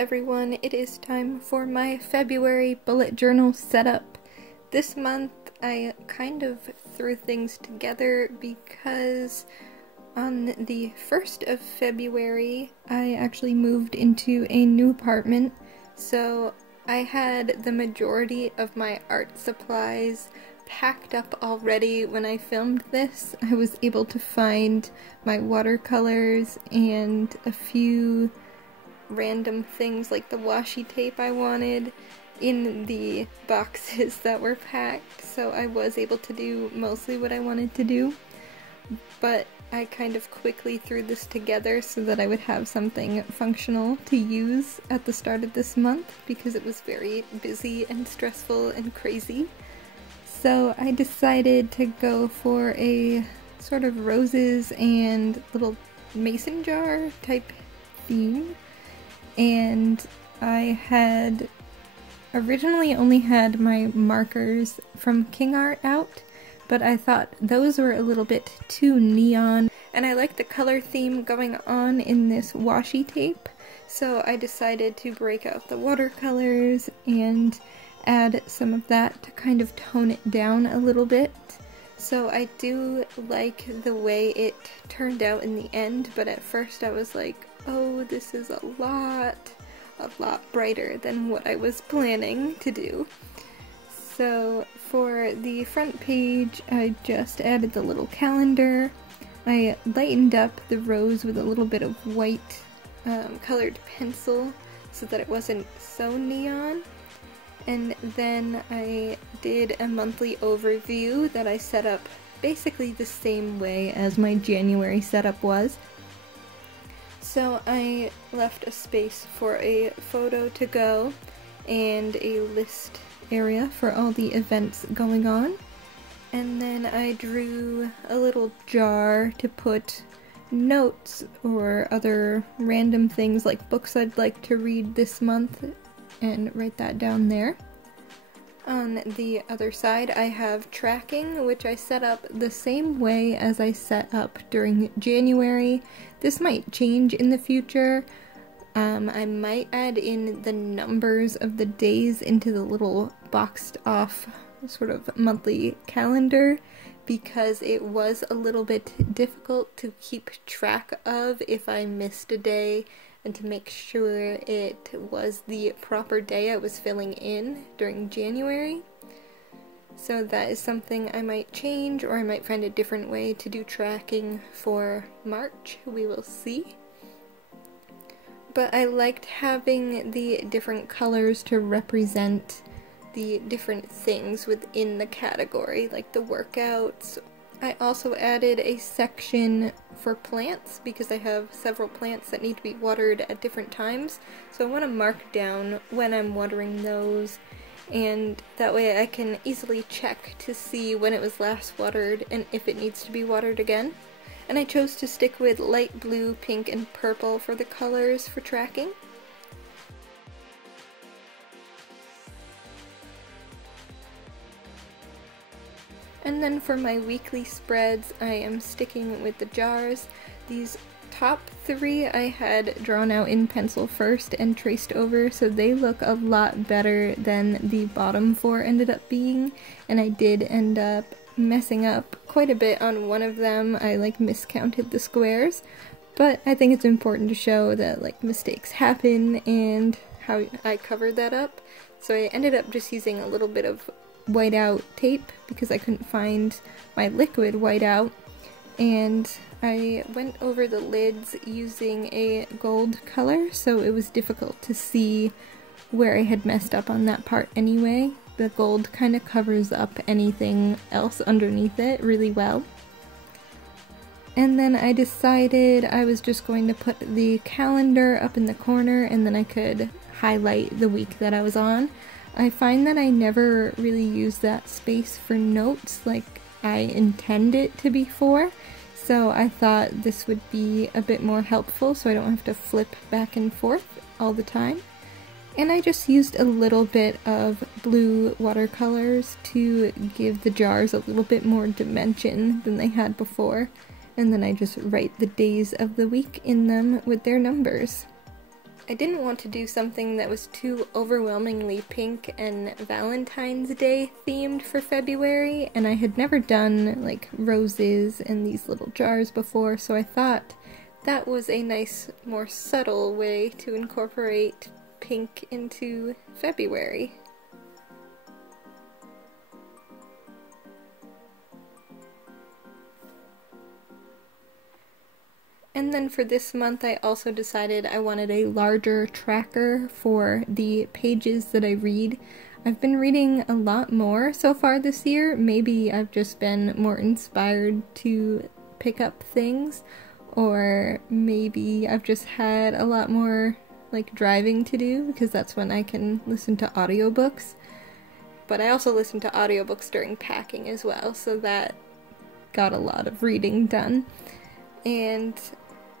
everyone, it is time for my February bullet journal setup. This month I kind of threw things together because on the 1st of February I actually moved into a new apartment, so I had the majority of my art supplies packed up already when I filmed this. I was able to find my watercolors and a few random things like the washi tape I wanted in the boxes that were packed, so I was able to do mostly what I wanted to do, but I kind of quickly threw this together so that I would have something functional to use at the start of this month because it was very busy and stressful and crazy. So I decided to go for a sort of roses and little mason jar type theme. And I had originally only had my markers from King Art out, but I thought those were a little bit too neon, and I like the color theme going on in this washi tape, so I decided to break out the watercolors and add some of that to kind of tone it down a little bit. So I do like the way it turned out in the end, but at first I was like, oh, this is a lot brighter than what I was planning to do. So for the front page, I just added the little calendar. I lightened up the rose with a little bit of white colored pencil so that it wasn't so neon. And then I did a monthly overview that I set up basically the same way as my January setup was. So I left a space for a photo to go and a list area for all the events going on. And then I drew a little jar to put notes or other random things like books I'd like to read this month and write that down there. On the other side I have tracking, which I set up the same way as I set up during January. This might change in the future. I might add in the numbers of the days into the little boxed off sort of monthly calendar because it was a little bit difficult to keep track of if I missed a day and to make sure it was the proper day I was filling in during January. So that is something I might change, or I might find a different way to do tracking for March. We will see. But I liked having the different colors to represent the different things within the category, like the workouts. I also added a section for plants because I have several plants that need to be watered at different times, so I want to mark down when I'm watering those, and that way I can easily check to see when it was last watered and if it needs to be watered again. And I chose to stick with light blue, pink, and purple for the colors for tracking. And then for my weekly spreads, I am sticking with the jars. These top three I had drawn out in pencil first and traced over, so they look a lot better than the bottom four ended up being, and I did end up messing up quite a bit on one of them. I miscounted the squares, but I think it's important to show that mistakes happen and how I covered that up. So I ended up just using a little bit of whiteout tape because I couldn't find my liquid whiteout, and I went over the lids using a gold color, so it was difficult to see where I had messed up on that part anyway. The gold kind of covers up anything else underneath it really well. And then I decided I was just going to put the calendar up in the corner and then I could highlight the week that I was on. I find that I never really use that space for notes like I intend it to be for, so I thought this would be a bit more helpful so I don't have to flip back and forth all the time. And I just used a little bit of blue watercolors to give the jars a little bit more dimension than they had before, and then I just write the days of the week in them with their numbers. I didn't want to do something that was too overwhelmingly pink and Valentine's Day themed for February, and I had never done like roses in these little jars before, so I thought that was a nice, more subtle way to incorporate pink into February. And then for this month I also decided I wanted a larger tracker for the pages that I read. I've been reading a lot more so far this year. Maybe I've just been more inspired to pick up things, or maybe I've just had a lot more like driving to do because that's when I can listen to audiobooks. But I also listen to audiobooks during packing as well, so that got a lot of reading done. And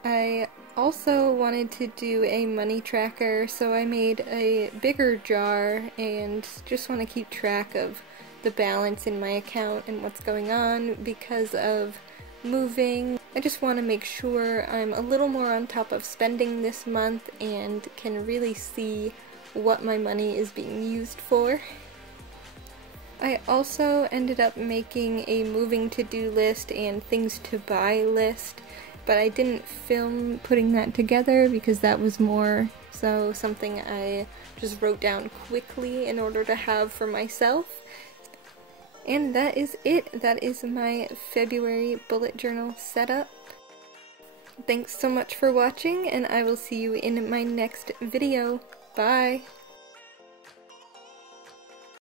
I also wanted to do a money tracker, so I made a bigger jar and just want to keep track of the balance in my account and what's going on because of moving. I just want to make sure I'm a little more on top of spending this month and can really see what my money is being used for. I also ended up making a moving to-do list and things to buy list, but I didn't film putting that together because that was more so something I just wrote down quickly in order to have for myself. And that is it. That is my February bullet journal setup. Thanks so much for watching, and I will see you in my next video. Bye!